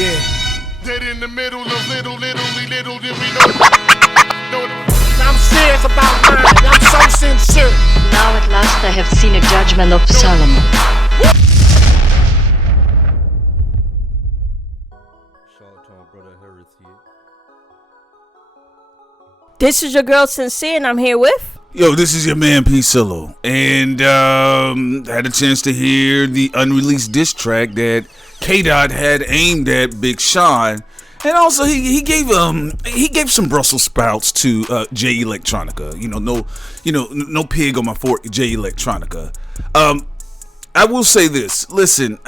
Dead in the middle of little did we know. I'm serious about mine. I'm so sincere. Now at last I have seen a judgment of Solomon. This is your girl Sincere, and I'm here with... Yo, this is your man P. Silo, and had a chance to hear the unreleased diss track that K-Dot had aimed at Big Sean, and also he gave some Brussels sprouts to J Electronica. No pig on my fork, J Electronica. I will say this. Listen,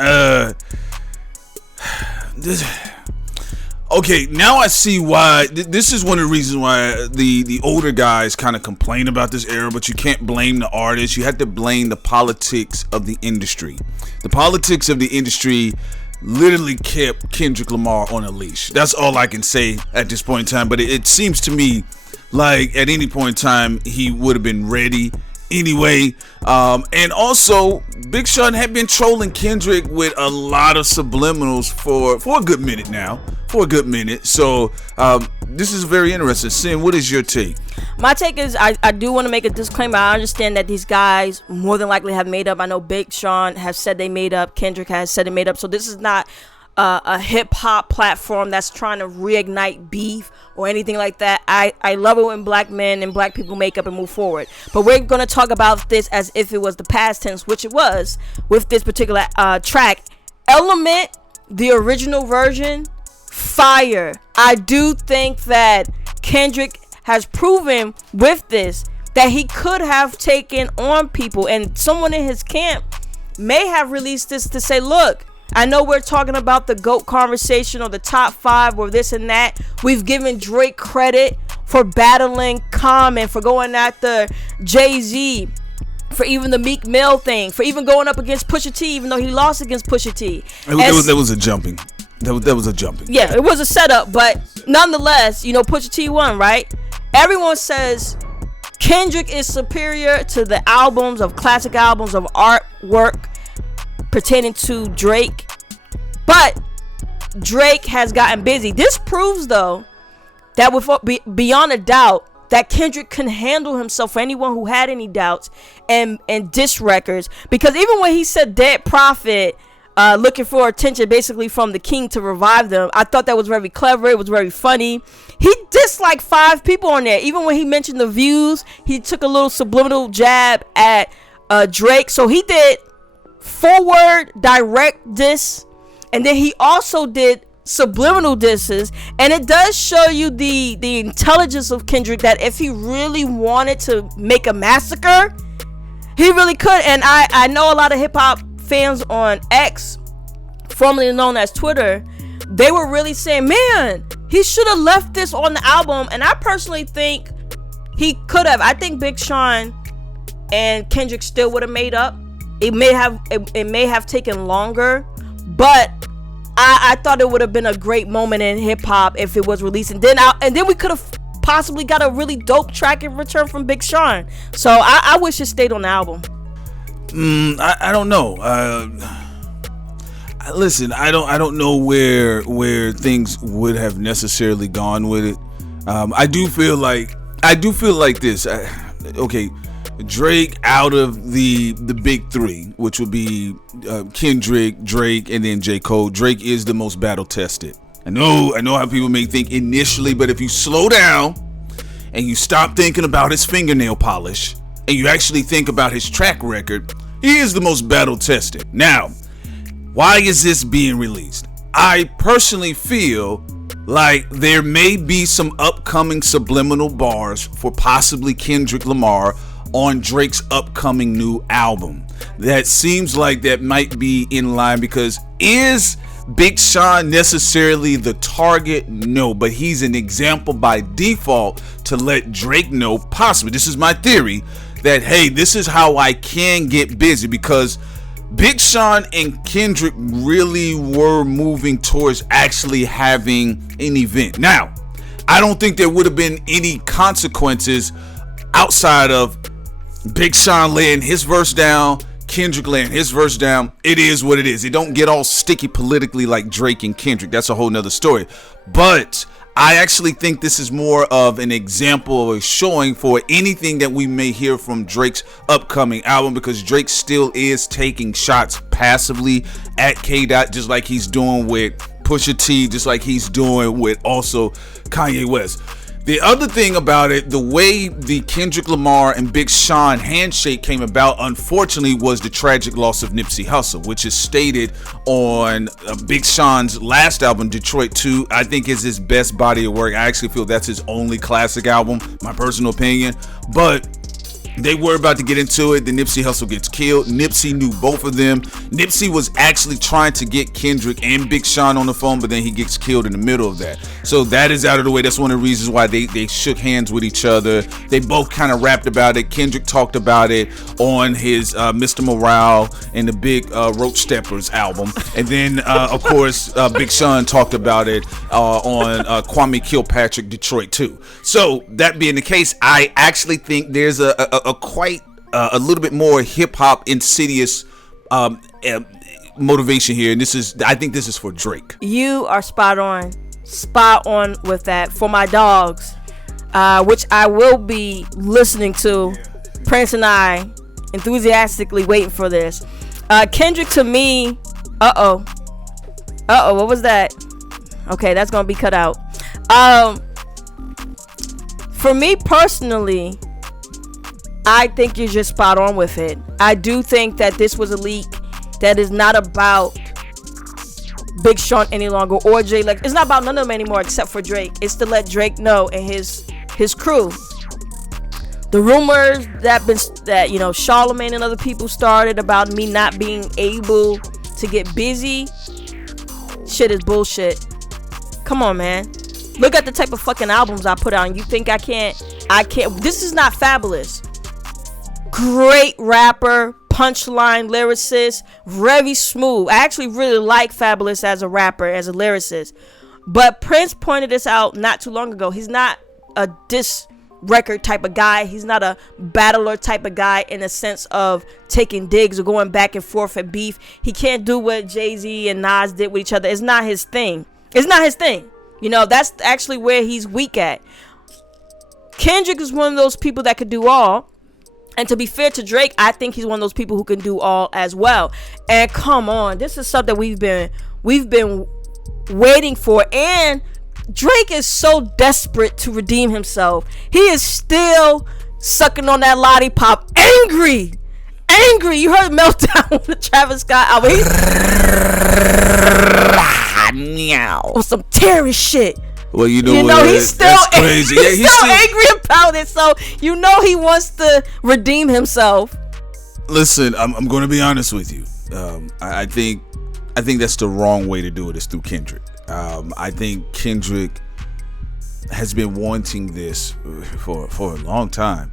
okay, now I see why. This is one of the reasons why the older guys kind of complain about this era, but you can't blame the artist. You have to blame the politics of the industry. The politics of the industry literally kept Kendrick Lamar on a leash. That's all I can say at this point in time, but it seems to me like at any point in time he would have been ready anyway. And also Big Sean had been trolling Kendrick with a lot of subliminals for a good minute now. So this is very interesting. Sin, what is your take? My take is I do want to make a disclaimer. I understand that these guys more than likely have made up. I know Big Sean has said they made up. Kendrick has said they made up. So this is not a hip-hop platform that's trying to reignite beef or anything like that. I love it when black men and black people make up and move forward. But we're going to talk about this as if it was the past tense, which it was with this particular track. Element, the original version, fire. I do think that Kendrick has proven with this that he could have taken on people, and someone in his camp may have released this to say, look, I know we're talking about the GOAT conversation or the top 5 or this and that. We've given Drake credit for battling Common, for going after Jay-Z, for even the Meek Mill thing, for even going up against Pusha T, even though he lost against Pusha T. That was a jumping. That was a jumping. Yeah, it was a setup, but nonetheless, Pusha T won, right? Everyone says Kendrick is superior to the albums of classic albums of artwork pertaining to Drake, but Drake has gotten busy. This proves, though, that beyond a doubt that Kendrick can handle himself for anyone who had any doubts and diss records, because even when he said Dead Prophet, looking for attention basically from the king to revive them, I thought that was very clever. It was very funny. He dissed like 5 people on there. Even when he mentioned the views, he took a little subliminal jab at Drake. So he did forward direct diss, and then he also did subliminal disses, and it does show you the intelligence of Kendrick, that if he really wanted to make a massacre, he really could. And I know a lot of hip-hop fans on X, formerly known as Twitter, they were really saying, man, he should have left this on the album. And I personally think he could have. I think Big Sean and Kendrick still would have made up. It may have taken longer, but I thought it would have been a great moment in hip hop if it was released, and then we could have possibly got a really dope track in return from Big Sean. So I wish it stayed on the album. I don't know. Listen, I don't know where things would have necessarily gone with it. I do feel like this. Okay. Drake out of the big 3, which would be Kendrick, Drake, and then J. Cole. Drake is the most battle tested. I know how people may think initially, but if you slow down and you stop thinking about his fingernail polish and you actually think about his track record, he is the most battle tested. Now, why is this being released? I personally feel like there may be some upcoming subliminal bars for possibly Kendrick Lamar on Drake's upcoming new album. That seems like that might be in line, because is Big Sean necessarily the target? No, but he's an example by default to let Drake know, possibly, this is my theory, that hey, this is how I can get busy, because Big Sean and Kendrick really were moving towards actually having an event. Now, I don't think there would have been any consequences outside of Big Sean laying his verse down, Kendrick laying his verse down. It is what it is. It don't get all sticky politically like Drake and Kendrick. That's a whole nother story. But I actually think this is more of an example of a showing for anything that we may hear from Drake's upcoming album, because Drake still is taking shots passively at K-Dot, just like he's doing with Pusha T, just like he's doing with also Kanye West. The other thing about it, the way the Kendrick Lamar and Big Sean handshake came about, unfortunately, was the tragic loss of Nipsey Hussle, which is stated on Big Sean's last album, Detroit 2. I think is his best body of work. I actually feel that's his only classic album, my personal opinion. But they were about to get into it. Then Nipsey Hussle gets killed. Nipsey knew both of them. Nipsey was actually trying to get Kendrick and Big Sean on the phone, but then he gets killed in the middle of that. So that is out of the way. That's one of the reasons why they shook hands with each other. They both kind of rapped about it. Kendrick talked about it on his Mr. Morale and the Big Roach Steppers album. And then, of course, Big Sean talked about it on Kwame Kilpatrick, Detroit 2. So that being the case, I actually think there's a quite a little bit more hip hop insidious motivation here, and I think this is for Drake. You are spot on with that. For my dogs, which I will be listening to. Prince and I enthusiastically waiting for this. Kendrick, to me, what was that? Okay, that's gonna be cut out. For me personally, I think you're just spot on with it. I do think that this was a leak that is not about Big Sean any longer, or Jay. Like, it's not about none of them anymore except for Drake. It's to let Drake know and his crew. The rumors that you know Charlamagne and other people started about me not being able to get busy, shit is bullshit. Come on, man. Look at the type of fucking albums I put out, and you think I can't. This is not Fabulous. Great rapper, punchline lyricist, very smooth. I actually really like Fabulous as a rapper, as a lyricist. But Prince pointed this out not too long ago. He's not a diss record type of guy. He's not a battler type of guy in a sense of taking digs or going back and forth at beef. He can't do what Jay-Z and Nas did with each other. It's not his thing. You know, that's actually where he's weak at. Kendrick is one of those people that could do all. And to be fair to Drake, I think he's one of those people who can do all as well. And come on, this is something we've been waiting for. And Drake is so desperate to redeem himself. He is still sucking on that lollipop, angry. You heard Meltdown on the Travis Scott album. On some terrorist shit. Well, you know he's still crazy. He's still angry about it. So he wants to redeem himself. Listen, I'm going to be honest with you. I think that's the wrong way to do it. Is through Kendrick. I think Kendrick has been wanting this for a long time.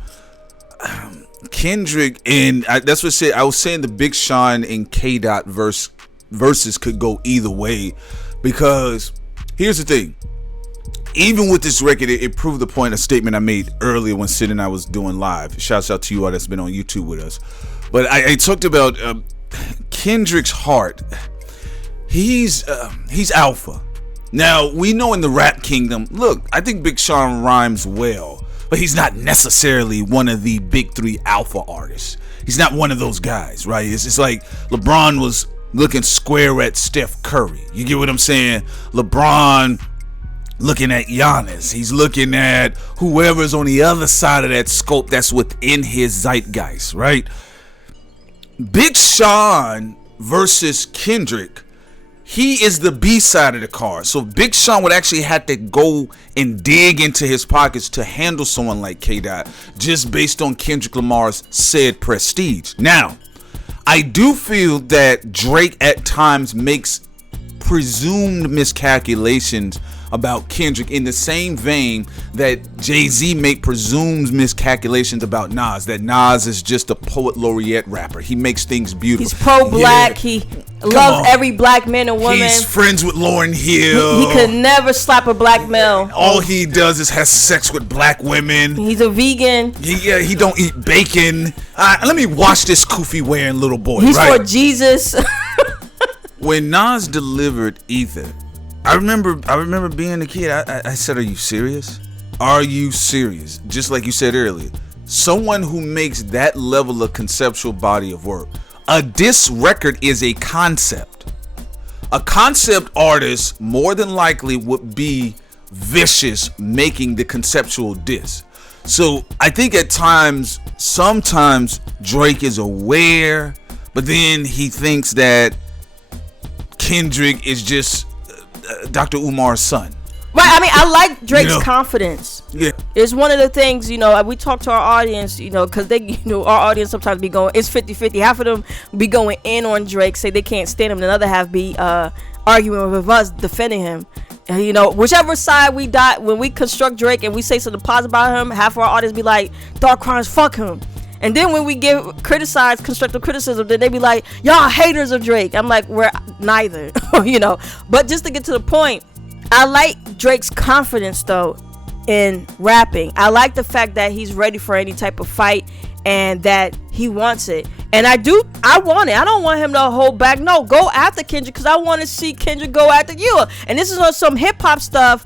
Kendrick, and that's what I said. I was saying the Big Sean and K-Dot verses could go either way, because here's the thing. Even with this record, it proved the point, a statement I made earlier when Sid and I was doing live. Shouts out to you all that's been on YouTube with us. But I talked about Kendrick's heart. He's alpha. Now, we know in the rap kingdom, look, I think Big Sean rhymes well, but he's not necessarily one of the big three alpha artists. He's not one of those guys, right? It's like LeBron was looking square at Steph Curry. You get what I'm saying? LeBron looking at Giannis. He's looking at whoever's on the other side of that scope that's within his zeitgeist, right? Big Sean versus Kendrick, he is the B side of the car. So Big Sean would actually have to go and dig into his pockets to handle someone like K-Dot, just based on Kendrick Lamar's said prestige. Now, I do feel that Drake at times makes presumed miscalculations about Kendrick in the same vein that Jay-Z presumes miscalculations about Nas, that Nas is just a poet laureate rapper. He makes things beautiful. He's pro-black. He loves every black man and woman. He's friends with Lauryn Hill. He could never slap a black male. All he does is has sex with black women. He's a vegan. He don't eat bacon. Let me watch this kufi wearing little boy. He's right? for Jesus. When Nas delivered Ether, I remember being a kid. I said, "Are you serious? Are you serious?" Just like you said earlier, someone who makes that level of conceptual body of work. A diss record is a concept. A concept artist more than likely would be vicious making the conceptual diss. So I think at times, sometimes Drake is aware, but then he thinks that Kendrick is just Dr. Umar's son. Right, I mean, I like Drake's confidence. Yeah. It's one of the things, we talk to our audience, because they, our audience sometimes be going, it's 50-50. Half of them be going in on Drake, say they can't stand him. And the other half be arguing with us, defending him. And, whichever side we die, when we construct Drake and we say something positive about him, half of our audience be like, Thought Crimes, fuck him. And then when we criticize constructive criticism, then they be like, y'all haters of Drake. I'm like, we're neither, But just to get to the point, I like Drake's confidence though in rapping. I like the fact that he's ready for any type of fight and that he wants it. And I want it. I don't want him to hold back. No, go after Kendrick, because I want to see Kendrick go after you. And this is on some hip hop stuff.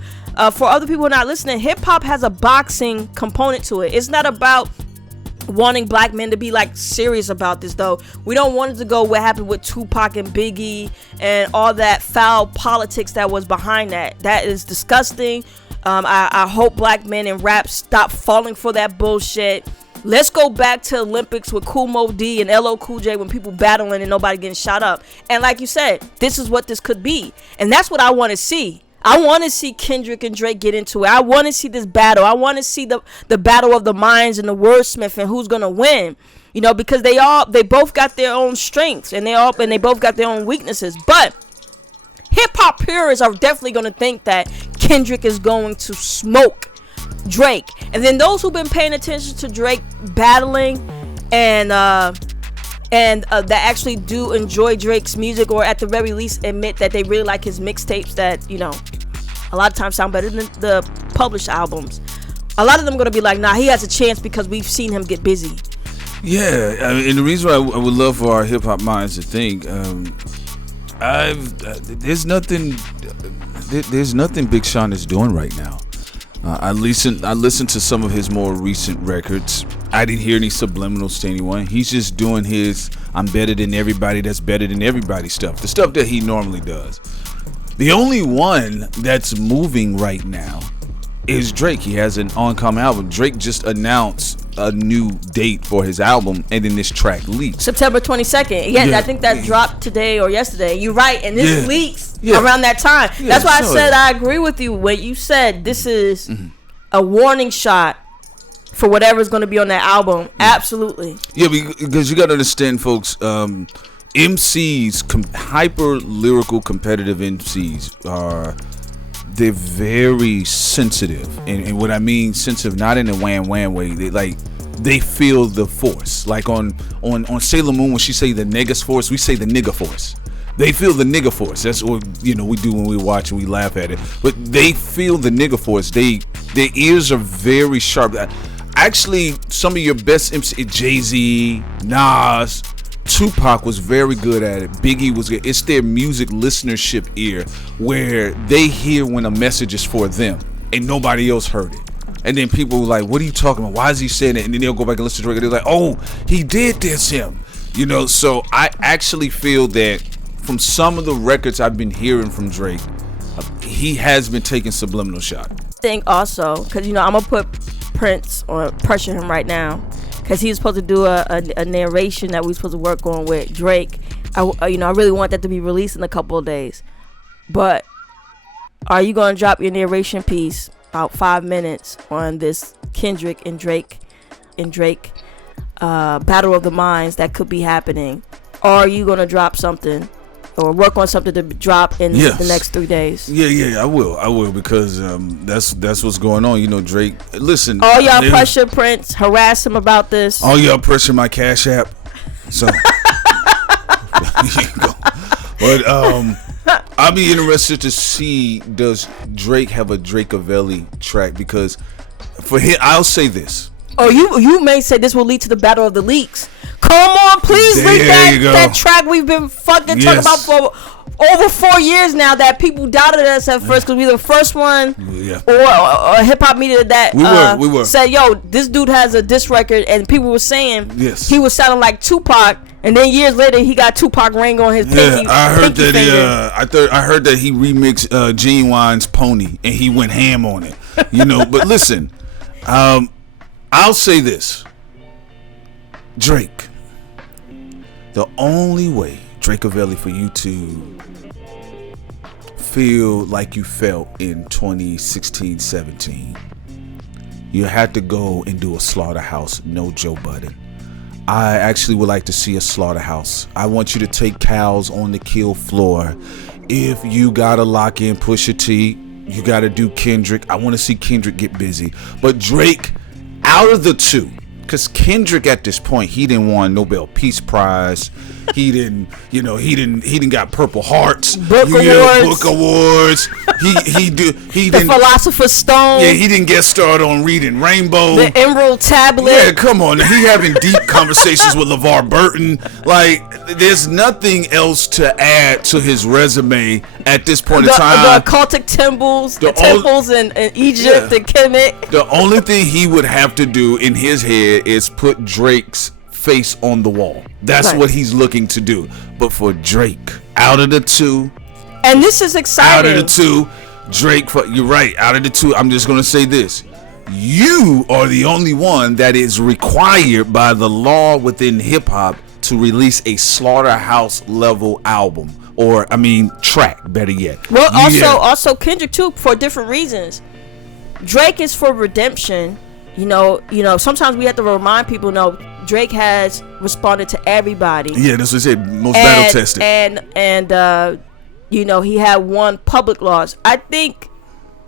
For other people who are not listening, hip hop has a boxing component to it. It's not about wanting black men to be like serious about this though. We don't want it to go what happened with Tupac and Biggie and all that foul politics that was behind that. That is disgusting. I hope black men in rap stop falling for that bullshit. Let's go back to Olympics with Kool Moe Dee and LL Cool J when people battling and nobody getting shot up. And like you said, this is what this could be. And that's what I want to see. I want to see Kendrick and Drake get into it. I want to see this battle. I want to see the battle of the minds and the wordsmith and who's gonna win. Because they both got their own strengths and they both got their own weaknesses. But hip hop purists are definitely gonna think that Kendrick is going to smoke Drake. And then those who've been paying attention to Drake battling and that actually do enjoy Drake's music, or at the very least admit that they really like his mixtapes that, a lot of times sound better than the published albums. A lot of them are going to be like, nah, he has a chance because we've seen him get busy. Yeah, and the reason why I would love for our hip hop minds to think, there's nothing Big Sean is doing right now. I listened to some of his more recent records. I didn't hear any subliminals to anyone. He's just doing his I'm better than everybody that's better than everybody stuff. The stuff that he normally does. The only one that's moving right now is Drake. He has an oncoming album. Drake just announced a new date for his album, and then this track leaks. September 22nd. Yeah, I think that dropped today or yesterday. You're right, and this leaks around that time. That's why I said I agree with you when you said this is a warning shot for whatever's going to be on that album. Absolutely. Yeah, because you got to understand, folks, MCs, hyper lyrical competitive MCs they're very sensitive, and what I mean sensitive, not in a wham way. They feel the force. Like on Sailor Moon, when she say the niggas force, we say the nigga force. They feel the nigga force. That's what we do when we watch and we laugh at it. But they feel the nigga force. Their ears are very sharp. Actually, some of your best MC, Jay-Z, Nas, Tupac was very good at it. Biggie was good. It's their music listenership ear where they hear when a message is for them and nobody else heard it. And then people were like, what are you talking about? Why is he saying it? And then they'll go back and listen to it. They're like, oh, he did this him. So I actually feel that from some of the records I've been hearing from Drake, he has been taking subliminal shot. I think also, because, I'm going to put Prince or pressure him right now. Because he was supposed to do a narration that we were supposed to work on with Drake. I really want that to be released in a couple of days. But are you going to drop your narration piece about 5 minutes on this Kendrick and Drake battle of the minds that could be happening? Or are you going to drop something or work on something to drop in Yes. the next 3 days. Yeah, I will because that's what's going on. You know, Drake. Listen, All y'all pressure Prince, harass him about this. all y'all pressure my Cash App. So, there you go. But I'll be interested to see, does Drake have a Drakeavelli track? Because for him, I'll say this. Oh, you may say this will lead to the battle of the leaks. Come on, please There leak you go. that track we've been fucking talking about for over 4 years now, that people doubted us at first because we were the first one or hip hop media that we were said, yo, this dude has a diss record, and people were saying he was sounding like Tupac, and then years later he got Tupac ring on his pinky. I heard pinky that finger. I heard that he remixed Genuine's Pony and he went ham on it. You know, but listen, I'll say this. Drake, the only way, Drakeavelli, for you to feel like you felt in 2016-17, you had to go and do a Slaughterhouse, no Joe Budden. I actually would like to see a Slaughterhouse. I want you to take cows on the kill floor. If you gotta lock in Pusha T, you gotta do Kendrick. I want to see Kendrick get busy. But Drake, out of the two, because Kendrick at this point, he didn't won Nobel Peace Prize. He didn't got Purple Hearts, Book Awards. He didn't. Philosopher's Stone. Yeah, he didn't get started on reading Rainbow. The Emerald Tablet. Yeah, come on. He having deep conversations with LeVar Burton. Like, there's nothing else to add to his resume at this point in time. The occultic temples in Egypt and Kemet. The only thing he would have to do in his head is put Drake's face on the wall. That's what he's looking to do. But for Drake, out of the two, and this is exciting. Out of the two, Drake, you're right. Out of the two, I'm just gonna say this: you are the only one that is required by the law within hip hop to release a Slaughterhouse level album, or track, better yet. Well, also Kendrick too, for different reasons. Drake is for redemption. You know, sometimes we have to remind people, Drake has responded to everybody. Yeah, that's what I said. Most battle tested. And he had one public loss. I think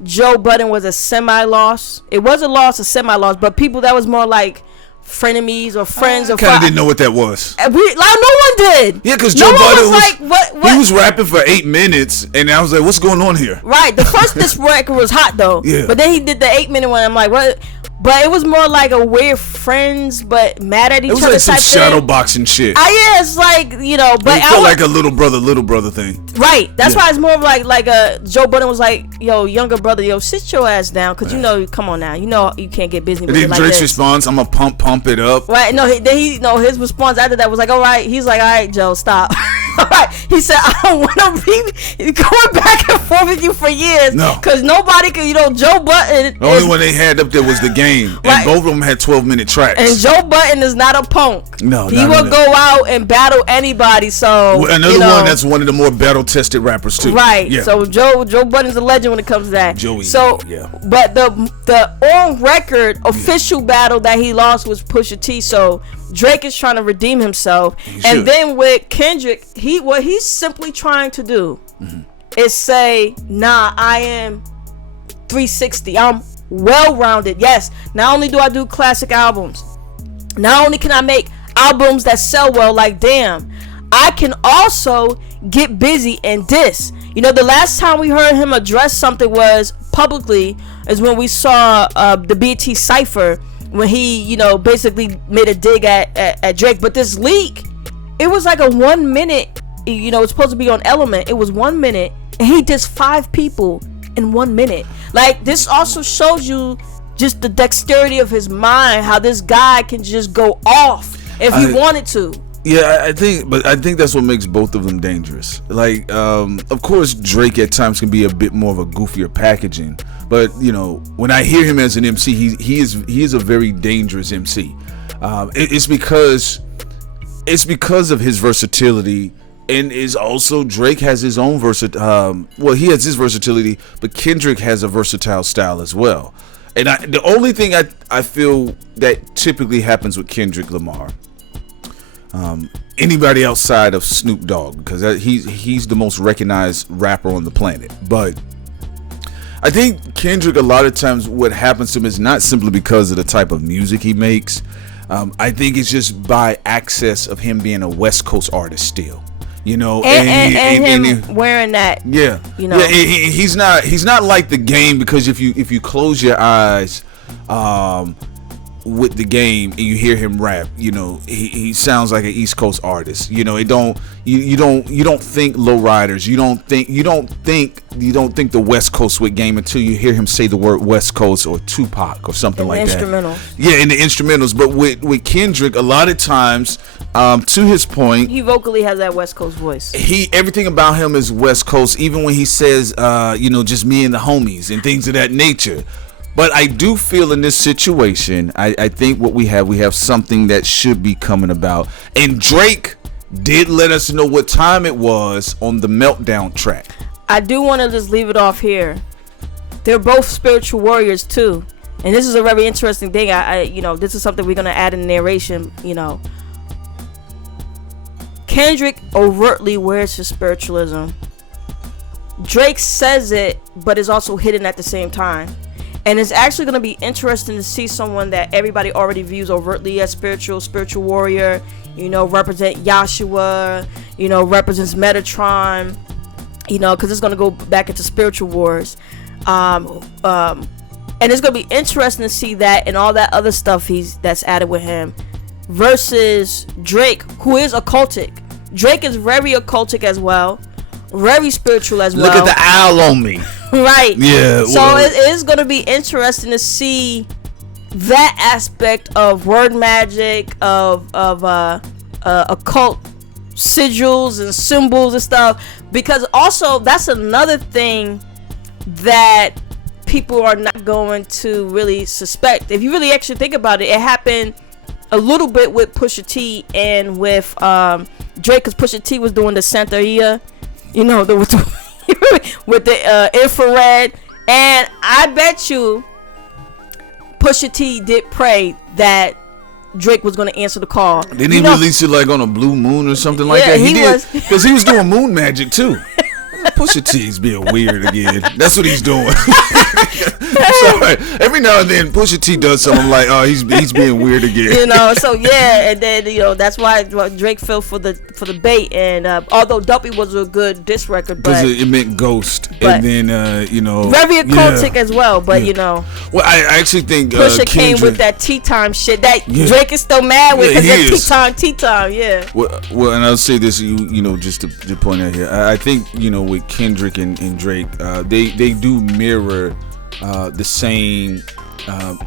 Joe Budden was a semi-loss. It was a loss, a semi-loss, but people that was more like frenemies or friends. I kind of didn't know what that was. No one did. Yeah, because Joe Budden was like, what? He was rapping for 8 minutes, and I was like, what's going on here? Right. The first this record was hot though. Yeah. But then he did the 8-minute one. I'm like, what? But it was more like a weird friends but mad at each other. It was like some shadow thing. boxing shit. Yeah, it's like, but it felt like a little brother thing. Right. That's why it's more of like a Joe Budden was like, yo, younger brother, yo, sit your ass down, because come on now, you can't get busy. And then Drake's response, I'm gonna pump it up. Right. No, his response after that was like, all right. He's like, all right, Joe, stop. All right. He said, I don't want to be going back and forth with you for years. No. Because nobody could, Joe Budden. The only one they had up there was The Game. Right. And both of them had 12-minute tracks. And Joe Budden is not a punk. No, he will go out and battle anybody. So another one that's one of the more battle-tested rappers too. Right. Yeah. So Joe Budden's a legend when it comes to that. Joey. So yeah. But the on record official battle that he lost was Pusha T. So Drake is trying to redeem himself. And then with Kendrick, what he's simply trying to do is say, nah, I am 360. I'm well-rounded. Yes, not only do I do classic albums, not only can I make albums that sell well, like damn, I can also get busy and diss. The last time we heard him address something was publicly is when we saw the BT Cypher, when he basically made a dig at Drake. But this leak, it was like a 1 minute, it's supposed to be on Element. It was 1 minute and he dissed 5 people in 1 minute. Like, this also shows you just the dexterity of his mind, how this guy can just go off if he wanted to. Yeah, I think that's what makes both of them dangerous. Like, of course, Drake at times can be a bit more of a goofier packaging, but when I hear him as an MC, he is a very dangerous MC. It's because of his versatility. And is also Drake has his own he has his versatility, but Kendrick has a versatile style as well. And the only thing I feel that typically happens with Kendrick Lamar, anybody outside of Snoop Dogg, because he's the most recognized rapper on the planet. But I think Kendrick, a lot of times what happens to him is not simply because of the type of music he makes. I think it's just by access of him being a West Coast artist still, you know, and him wearing that. Yeah, you know, he's not like the Game, because if you close your eyes with the Game and you hear him rap, you know, he sounds like an East Coast artist. You know, you don't think lowriders. You don't think the West Coast with Game until you hear him say the word West Coast or Tupac or something like that. Instrumentals. Yeah, in the instrumentals. But with Kendrick, a lot of times, to his point, he vocally has that West Coast voice. Everything about him is West Coast, even when he says, just me and the homies and things of that nature. But I do feel in this situation, I think what we have something that should be coming about. And Drake did let us know what time it was on the Meltdown track. I do want to just leave it off here. They're both spiritual warriors too. And this is a very interesting thing. This is something we're going to add in the narration, Kendrick overtly wears his spiritualism. Drake says it, but is also hidden at the same time. And it's actually going to be interesting to see someone that everybody already views overtly as spiritual warrior, represent Yahshua, represents Metatron, because it's going to go back into spiritual wars. And it's going to be interesting to see that and all that other stuff that's added with him versus Drake, who is occultic. Drake is very occultic as well. Very spiritual as well. Look at the owl on me. Right. Yeah. So it is going to be interesting to see that aspect of word magic, of occult sigils and symbols and stuff. Because also that's another thing that people are not going to really suspect. If you really actually think about it, it happened a little bit with Pusha T and with Drake, because Pusha T was doing the Santeria. With the infrared, and I bet you Pusha T did pray that Drake was going to answer the call. Didn't he release it like on a blue moon or something like that? He did, because he was doing moon magic too. Pusha T's being weird again. That's what he's doing. Sorry. Every now and then Pusha T does something, I'm like, oh, he's being weird again. So yeah, and then that's why Drake fell for the bait. And although Duppy was a good diss record, but it meant ghost, and then very occultic as well. But well, I actually think Pusha came with that tea time shit that Drake is still mad with, because that's tea time. Yeah. Well, and I'll say this, just to point out here, I think with Kendrick and Drake, they do mirror the same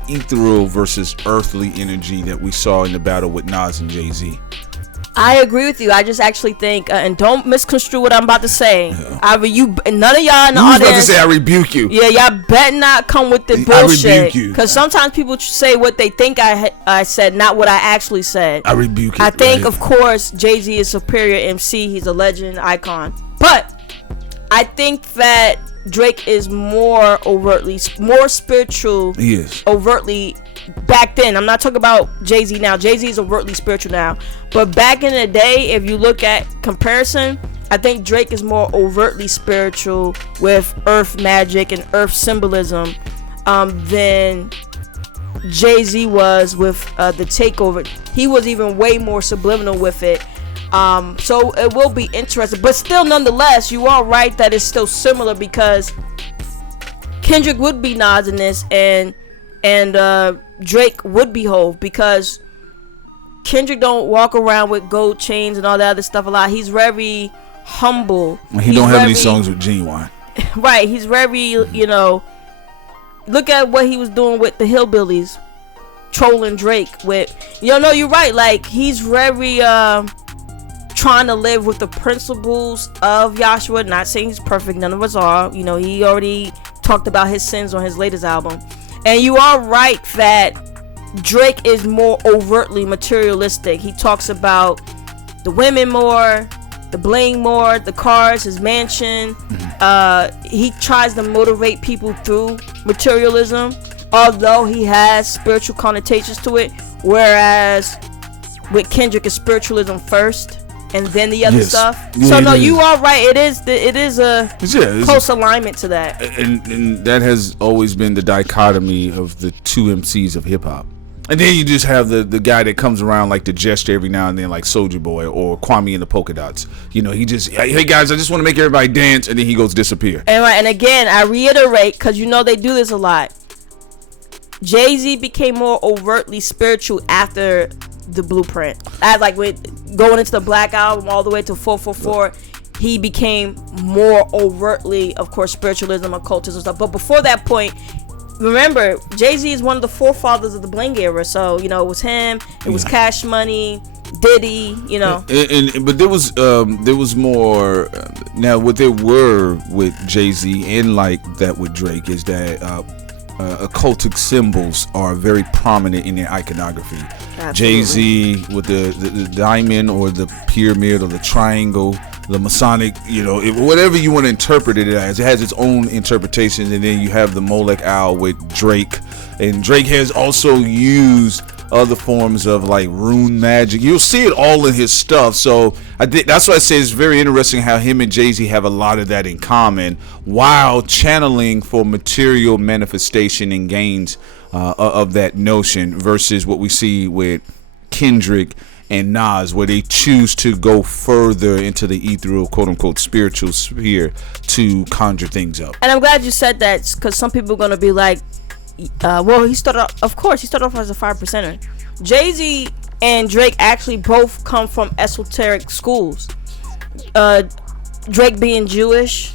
ethereal versus earthly energy that we saw in the battle with Nas and Jay-Z. I agree with you. I just actually think, and don't misconstrue what I'm about to say. None of y'all in the audience. About to say I rebuke you. Yeah, y'all better not come with the bullshit. I rebuke you. Because sometimes people say what they think I said, not what I actually said. I rebuke it. I think, of course, Jay-Z is superior MC. He's a legend, icon. But I think that Drake is more spiritual. He is overtly back then. I'm not talking about Jay-Z now. Jay-Z is overtly spiritual now. But back in the day, if you look at comparison, I think Drake is more overtly spiritual with earth magic and earth symbolism than Jay-Z was with the takeover. He was even way more subliminal with it. So it will be interesting, but still, nonetheless, you are right that it's still similar, because Kendrick would be Nas in this, and Drake would be Hov, because Kendrick don't walk around with gold chains and all that other stuff a lot. He's very humble. He don't have any songs with Genuine. Right, he's very, look at what he was doing with the Hillbillies, trolling Drake with, you're right, like he's very trying to live with the principles of Yahshua. Not saying he's perfect, none of us are. He already talked about his sins on his latest album. And you are right that Drake is more overtly materialistic. He talks about the women more, the bling more, the cars, his mansion. He tries to motivate people through materialism, although he has spiritual connotations to it. Whereas with Kendrick is spiritualism first, and then the other Yes. stuff. Yeah, So it no, is. you are right. It is a it's close alignment to that. and that has always been the dichotomy of the two MCs of hip hop. And then you just have the guy that comes around like the gesture every now and then, like Soulja Boy or Kwame and the Polka Dots. You know, he just, hey guys, I just want to make everybody dance, and then he goes disappear. And right, and again, I reiterate, because you know they do this a lot. Jay-Z became more overtly spiritual after the Blueprint. As like with going into the Black Album all the way to 444, he became more overtly, of course, spiritualism, occultism stuff. But before that point, remember, Jay-Z is one of the forefathers of the Bling era. So, you know, it was him, it was Cash Money, Diddy, you know. But there was more. Now, what there were with Jay-Z and like that with Drake is that occultic symbols are very prominent in their iconography. Absolutely. Jay-Z with the diamond or the pyramid or the triangle, the Masonic, you know, whatever you want to interpret it as, it has its own interpretation. And then you have the Molech Owl with Drake, and Drake has also used other forms of like rune magic. You'll see it all in his stuff. So I think that's why I say it's very interesting how him and Jay-Z have a lot of that in common, while channeling for material manifestation and gains of that notion, versus what we see with Kendrick and Nas, where they choose to go further into the ethereal, quote unquote, spiritual sphere to conjure things up. And I'm glad you said that, because some people are going to be like, well, he started off as a 5%er. Jay-Z and Drake actually both come from esoteric schools. Drake being Jewish,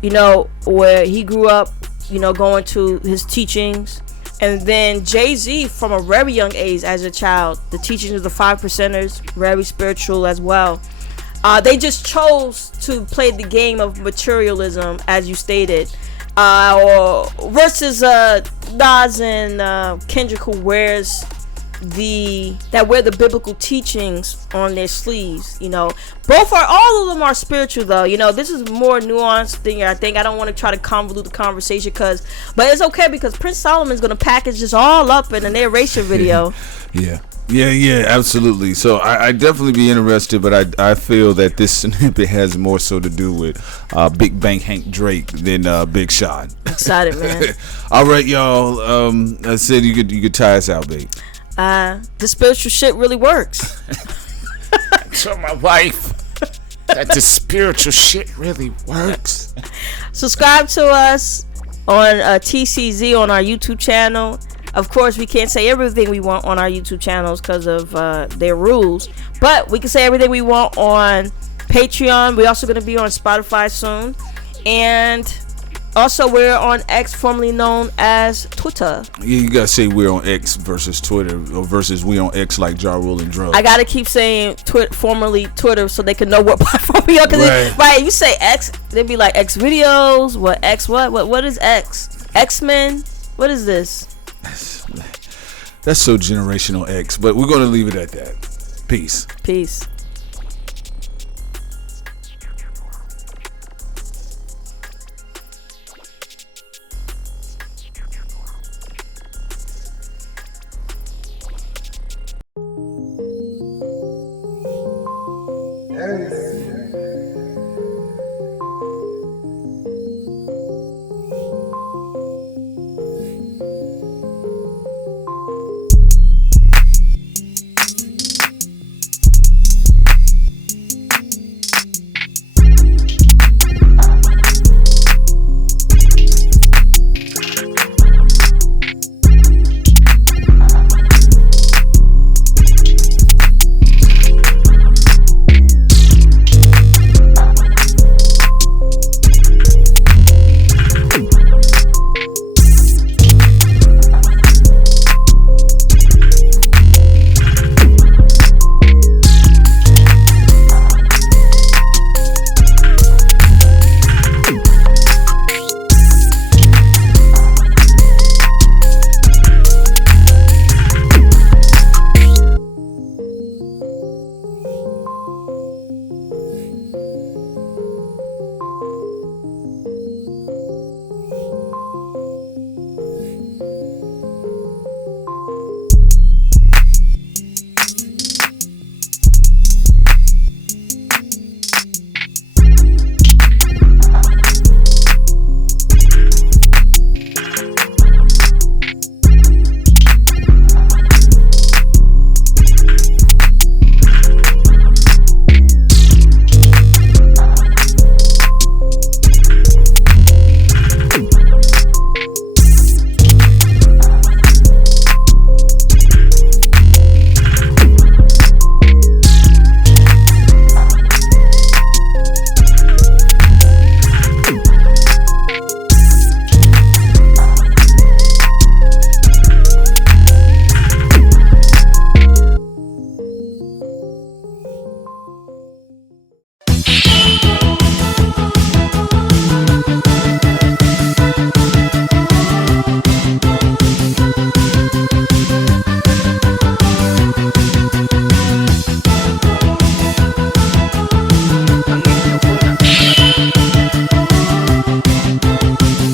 you know, where he grew up, you know, going to his teachings. And then Jay-Z, from a very young age as a child, the teachings of the 5%ers, very spiritual as well. They just chose to play the game of materialism, as you stated, versus Nas and Kendrick, who wear the biblical teachings on their sleeves. You know, all of them are spiritual, though. You know, this is more nuanced than I think. I don't want to try to convolute the conversation, but it's okay, because Prince Solomon's gonna package this all up in an narration video. Yeah, absolutely. So I definitely be interested, but I feel that this snippet has more so to do with Big Bang Hank Drake than Big Sean. Excited, man. All right, y'all. I said you could tie us out, babe. The spiritual shit really works. Tell my wife that the spiritual shit really works. Subscribe to us on TCZ on our YouTube channel. Of course, we can't say everything we want on our YouTube channels because of their rules, but we can say everything we want on Patreon. We're also going to be on Spotify soon, and also we're on X, formerly known as Twitter. Yeah, you gotta say we're on X versus Twitter, or versus we on X like Ja Rule and Drugs. I gotta keep saying formerly Twitter, so they can know what platform we on. Right, you say X, they'd be like X videos. What X? What is X? X-Men? What is this? That's so generational X, but we're gonna leave it at that. Peace. Hey.